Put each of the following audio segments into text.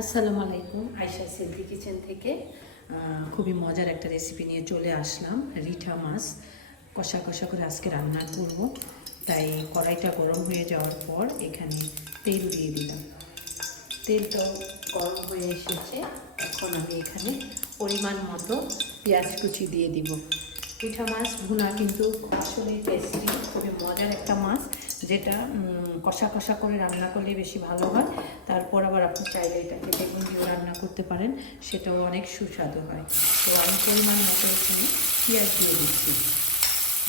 আসসালামু আলাইকুম। Ayesha silky kitchen থেকে খুবই মজার একটা রেসিপি নিয়ে চলে আসলাম। রিঠা মাছ কষা কষা করে আজকে রান্না করব। তাই কড়াইটা গরম হয়ে যাওয়ার পর এখানে তেল দিয়ে দিলাম। তেলটাও গরম হয়ে এসেছে। এখন আমি এখানে পরিমাণ মতো পেঁয়াজ কুচি দিয়ে দিব। রিঠা মাছ ভুনা কিন্তু আসলে টেস্টি, খুবই মজার একটা মাছ, যেটা কষা কষা করে রান্না করলে বেশি ভালো হয়। তারপর আবার আপনি চাইলে এটাকে বেগুন দিয়েও রান্না করতে পারেন, সেটাও অনেক সুস্বাদু হয়। তো আমি পরিমাণ মতো এখানে পেঁয়াজ দিয়ে দিচ্ছি।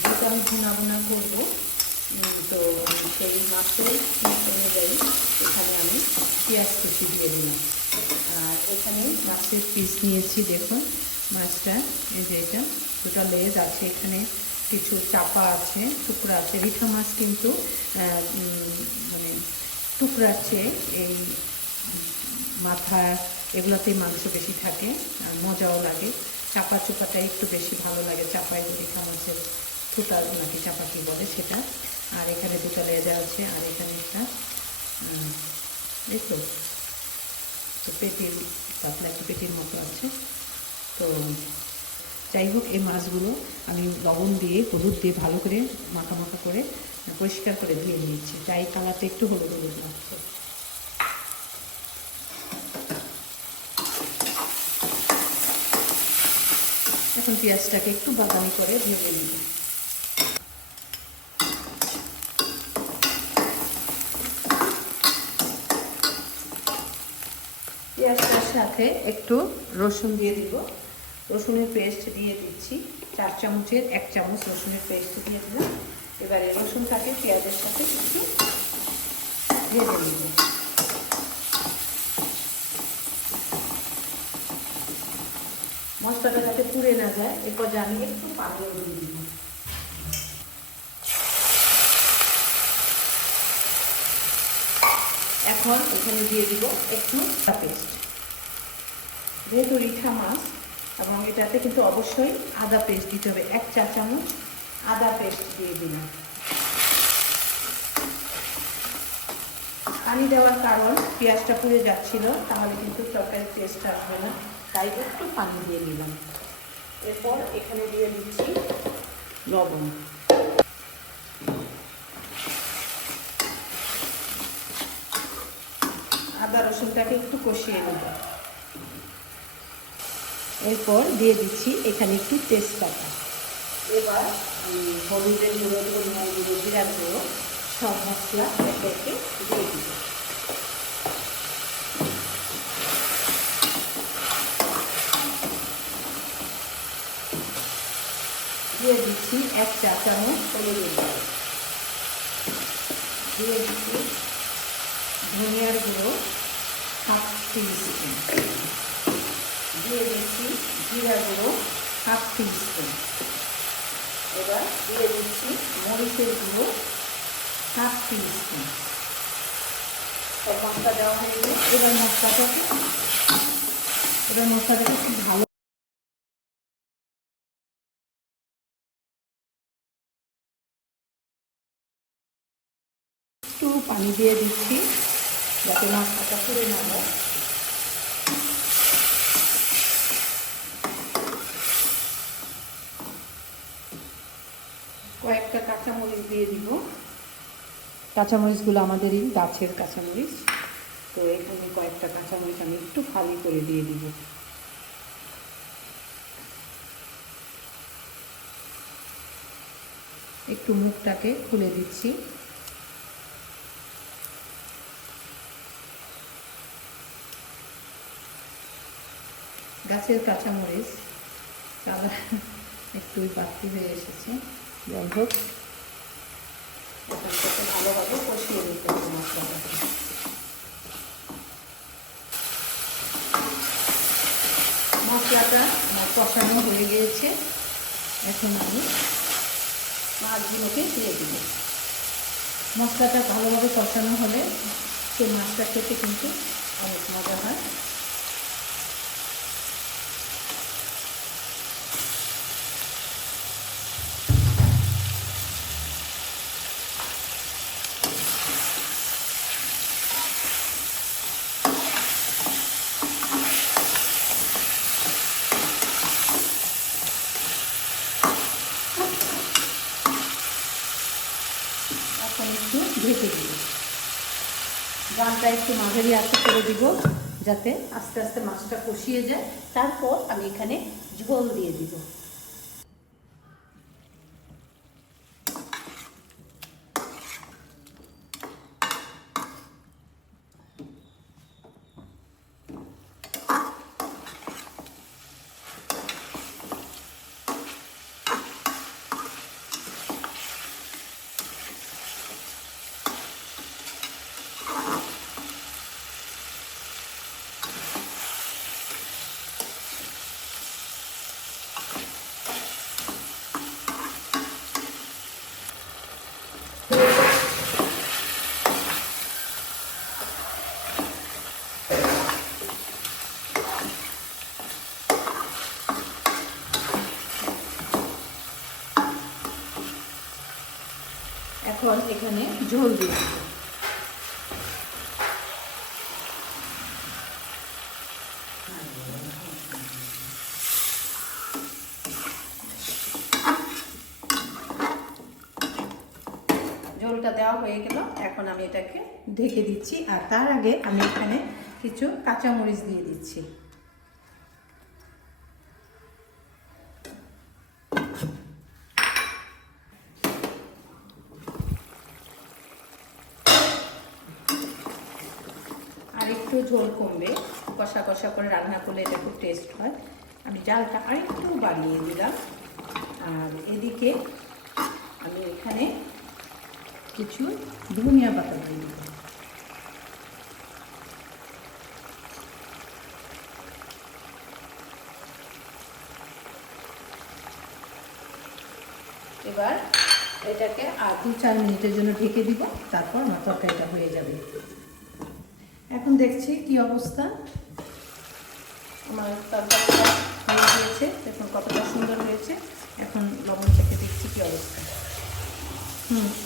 যেহেতু আমি ভুনা করবো, তো সেই মাছের অনুযায়ী এখানে আমি পেঁয়াজ কুচি দিয়ে দিলাম। আর এখানে মাছের পিস নিয়েছি, দেখুন মাছটা, এই যে এটা দুটো লেজ আছে, এখানে কিছু চাপা আছে, টুকরা আছে। রিঠা মাছ কিন্তু মানে টুকরার চেয়ে এই মাথা এগুলোতেই মাংস বেশি থাকে, মজাও লাগে। চাপা চোপাটা একটু বেশি ভালো লাগে, চাপায় রিঠা মাছের থুতা নাকি চাপা কী বলে সেটা। আর এখানে দুটো লেজা আছে, আর এখানে একটা দেখো তো পেটির পাতলা একটা পেটির মতো আছে। তো যাই হোক, এই মাছগুলো আমি লবণ দিয়ে হলুদ দিয়ে ভালো করে মাখা মাখা করে পরিষ্কার করে ধুয়ে নিয়েছি, তাই কালারটা একটু হলুদ হলুদ লাগছে। এখন পেঁয়াজটাকে একটু বাদামি করে ভেজে নিব। পেঁয়াজটার সাথে একটু রসুন দিয়ে দিব। রসুনের পেস্ট দিয়ে দিচ্ছি 4 চামচের 1 চামচ রসুনের পেস্ট দিয়ে দিলাম। এবারে রসুনটাকে পেঁয়াজের সাথে একটু ভেজে নিব। মশলাটা যাতে পুড়ে না যায়, এরপর আমি একটু পানিও দিয়ে দিব। এখন এখানে দিয়ে দিব একটু পেস্ট। যেহেতু রিঠা মাছ এবং এটাতে কিন্তু অবশ্যই আদা পেস্ট দিতে হবে, 1 চা চামচ আদা পেস্ট দিয়ে দিলাম। পানি দেওয়ার কারণ পেঁয়াজটা পুড়ে যাচ্ছিল, তাহলে কিন্তু তরকারির টেস্ট আসবে না, তাই একটু পানি দিয়ে নিলাম। এরপর এখানে দিয়ে দিচ্ছি লবণ। আদা রসুনটাকে একটু কষিয়ে নেব। এরপর দিয়ে দিচ্ছি এখানে একটু তেজপাতা। এবার হলুদের গুঁড়ো, ধনিয়ার গুঁড়ো, জিরার গুঁড়ো সব মশলা একে একে দিয়ে দিব। দিয়ে দিচ্ছি 1 চা চামচ হলুদের গুঁড়ো। দিয়ে দিচ্ছি ধনিয়ার গুঁড়ো 1/2 টিস্পুন। দিয়ে দিচ্ছি জিরা গুঁড়ো 1/2 টিস্পুন। এবার দিয়ে দিচ্ছি মরিচের গুঁড়ো 1/2 টিস্পুন। মশলা দেওয়া হয়ে গেলে এবার মশলাটাকে খুব ভালো একটু পানি দিয়ে দিচ্ছি, যাতে মশলাটা পুড়ে না যায়। কয়েকটা কাঁচামরিচ দিয়ে দিব। কাঁচামরিচগুলো আমাদেরই গাছের কাঁচামরিচ, তো এখানে কয়েকটা কাঁচামরিচ আমি একটু ফালি করে দিয়ে দিব। একটু মুখটাকে খুলে দিচ্ছি। গাছের কাঁচামরিচ কালার একটু বাড়তি হয়ে এসেছে। যাই হোক, এখানটাকে ভালোভাবে কষিয়ে নিতে হবে মশলাটাকে। মশলাটা আমার কষানো হয়ে গিয়েছে, এখন আমি মাছগুলোকে দিয়ে দিব। মশলাটা ভালোভাবে কষানো হলে সেই মাছটা খেতে কিন্তু অনেক মজা হয়। এখন একটু ঢেকে দিব, গানটা একটু মাঝারি আঁচে করে দিব যাতে আস্তে আস্তে মাছটা কষিয়ে যায়। তারপর আমি এখানে ঝোল দিয়ে দিব। এখন এখানে ঝোল দিয়ে দিব। ঝোলটা দেওয়া হয়ে গেল, এখন আমি এটাকে ঢেকে দিচ্ছি। আর তার আগে আমি এখানে কিছু কাঁচামরিচ দিয়ে দিচ্ছি। আর একটু ঝোল কমবে, কষা কষা করে রান্না করলে এটা খুব টেস্ট হয়। আমি জালটা আরেকটু বাড়িয়ে দিলাম। আর এদিকে আমি এখানে কিছু ধনিয়া পাতা দিয়ে দিব। এবার এটাকে আর 2-4 মিনিটের জন্য ঢেকে দিব, তারপর আমার তরকারিটা হয়ে যাবে। এখন দেখছি কি অবস্থা, আমার তরকারিটা হয়ে গিয়েছে, দেখুন কতটা সুন্দর হয়েছে। এখন লবণ চেখে দেখছি কি অবস্থা।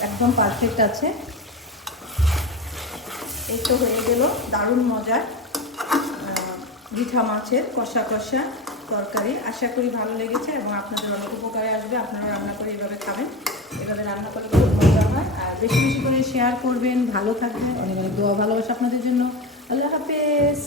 একদম পারফেক্ট আছে। এই তো হয়ে গেল দারুণ মজার রিঠা মাছের কষা কষা তরকারি। আশা করি ভালো লেগেছে এবং আপনাদের অনেক উপকারে আসবে। আপনারা রান্না করে এভাবে খাবেন, এভাবে রান্না করলে খুব মজা হয়। আর বেশি বেশি করে শেয়ার করবেন। ভালো থাকবেন, অনেক অনেক দোয়া ভালোবাসা আপনাদের জন্য। আল্লাহ হাফেজ।